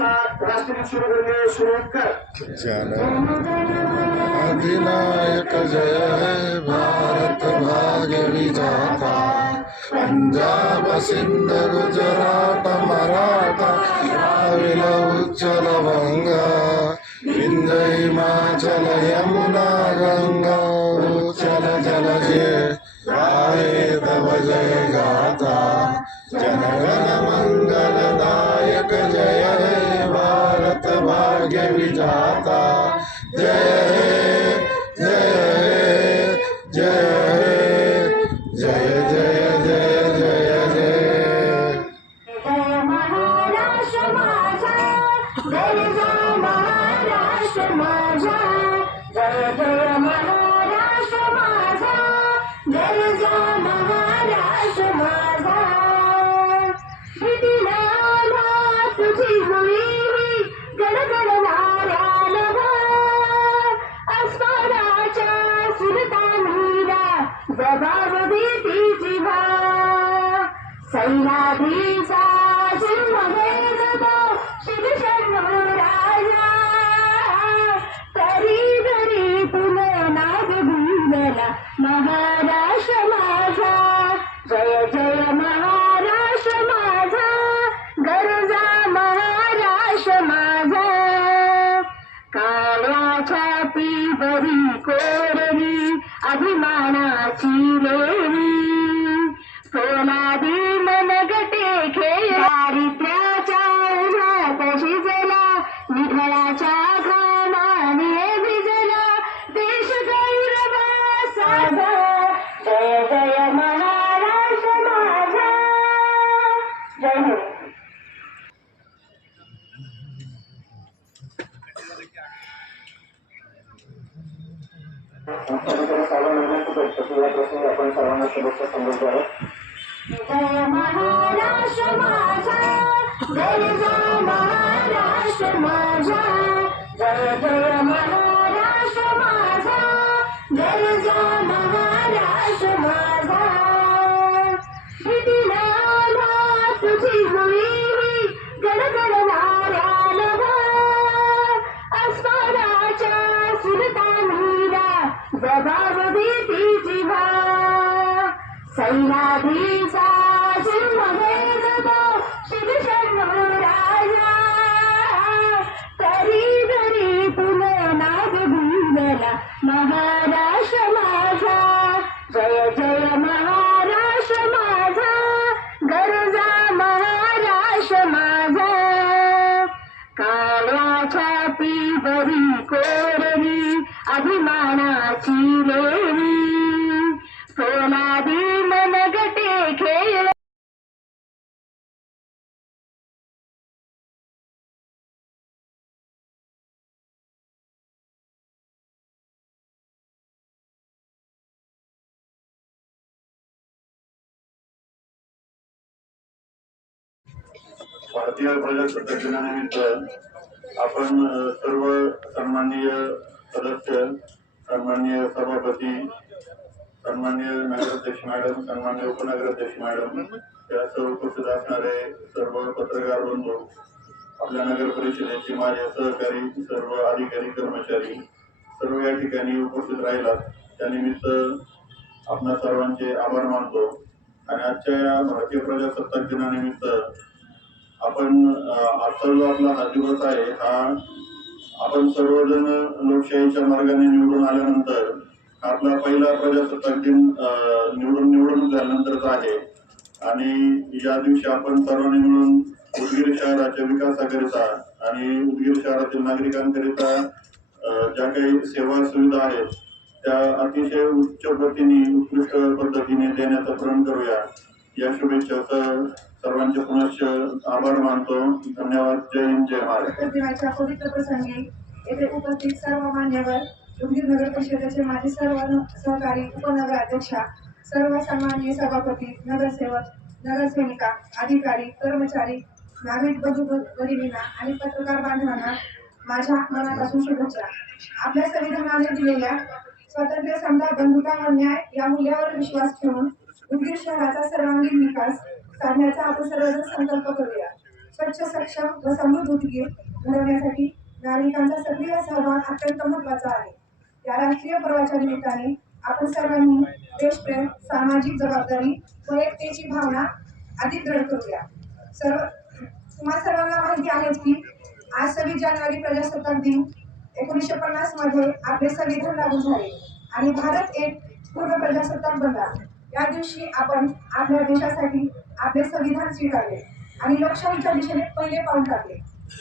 साथ शुरू कर जन अधिनायक जय है भारत भाग्य विधाता पंजाब सिंध गुजरात मराठा उज्जल बंगा Maria. आमच्याकडे सर्वांना विनंती की या प्रसंगी आपण सर्वांना शुभेच्छा संदेश द्यावा जय महाराष्ट्र माझा जय जय जबाब भीतीची भा सैन्याधीचा जन्म घेतला राजा तरी तरी तुला नाग भुंजला महाराष्ट्र माझा जय जय महाराष्ट्र माझा गरजा महाराष्ट्र माझा। काळ्याच्या पिबरी कोरली अभिमानाची लेणी सोनादी मनगटे खेळ. भारतीय प्रजासत्ताक दिनानिमित्त आपण सर्व सन्माननीय सदस्य सन्मान्य सभापती सन्मान्य नगराध्यक्ष मॅडम सन्मान्य उपनगराध्यक्ष मॅडम या सर्व उपस्थित असणारे सर्व पत्रकार बंधू आपल्या नगर परिषदेचे माझे सहकारी सर्व अधिकारी कर्मचारी सर्व या ठिकाणी उपस्थित राहिलात. त्यानिमित्त आपणा सर्वांचे आभार मानतो. आणि आजच्या या भारतीय प्रजासत्ताक दिनानिमित्त आपण आजचा जो आपला हा दिवस आहे हा आपण सर्वजण लोकशाहीच्या मार्गाने निवडून आल्यानंतर आपला पहिला प्रजासत्ताक दिन निवडून निवडून निवडणूक आहे. आणि या दिवशी आपण सर्वांनी मिळून उदगीर शहराच्या विकासाकरिता आणि उदगीर शहरातील नागरिकांकरिता ज्या काही सेवा सुविधा आहेत त्या अतिशय उच्च प्रतीने उत्कृष्ट पद्धतीने देण्याचा प्रण करूया. या शुभेच्छासह सर्वांचे पुनश्च आभार मानतो. धन्यवाद. जय हिंद जय महाराष्ट्र दिनाच्या पवित्र प्रसंगी येथे उपस्थित सर्व मान्यवर उदगीर नगर परिषदेचे माझे सर्व सहकारी उपनगराध्यक्षा सर्व सन्माननीय सभापती नगरसेवक नगरसेविका अधिकारी कर्मचारी नागरिक बंधू गरिबींना आणि पत्रकार बांधवांना माझ्या मनापासून शुभेच्छा. आपल्या संविधानाने दिलेल्या स्वातंत्र्य समता बंधुता व न्याय या मूल्यावर विश्वास ठेवून उदगीर शहराचा सर्वांगीण विकास साधण्याचा आपण सर्वजण संकल्प करूया. स्वच्छ सक्षम व समृद्ध उद्योग घडवण्यासाठी नागरिकांचा सक्रिय सहभाग अत्यंत महत्त्वाचा आहे. या राष्ट्रीय पर्वाच्या निमित्ताने आपण सर्वांनी देशप्रेम सामाजिक जबाबदारी व एकतेची भावना अधिक दृढ करूया. सर्व तुम्हा सर्वांना माहिती आहेच की आज सव्वीस जानेवारी प्रजासत्ताक दिन. एकोणीसशे पन्नासमध्ये आपले संविधान लागू झाले आणि भारत एक पूर्ण प्रजासत्ताक बनला. या दिवशी आपण आपल्या देशासाठी आपले संविधान स्वीकारले. आणि लोकशाहीच्या दिशेने पहिले पाऊल टाकले.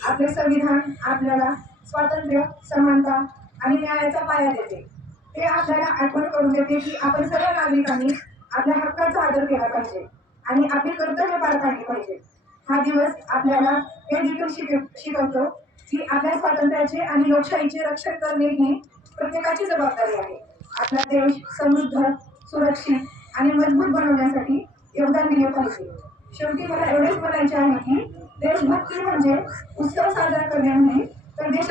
आपले संविधान आपल्याला स्वातंत्र्य समानता आणि न्यायाचा पाया देते. ते आपल्याला आठवण करून देते की आपण सर्व नागरिकांनी आपल्या हक्काचा आदर केला पाहिजे आणि आपले कर्तव्य पार पाडले पाहिजे. हा दिवस आपल्याला हे देखील शिक शिकवतो की आपल्या स्वातंत्र्याचे आणि लोकशाहीचे रक्षण करणे ही प्रत्येकाची जबाबदारी आहे. आपला देश समृद्ध सुरक्षित आणि मजबूत बनवण्यासाठी शेवटी मला एवढेच म्हणायचे आहे की देशभक्ती म्हणजे उत्सव साजरा करणे नाही तर देश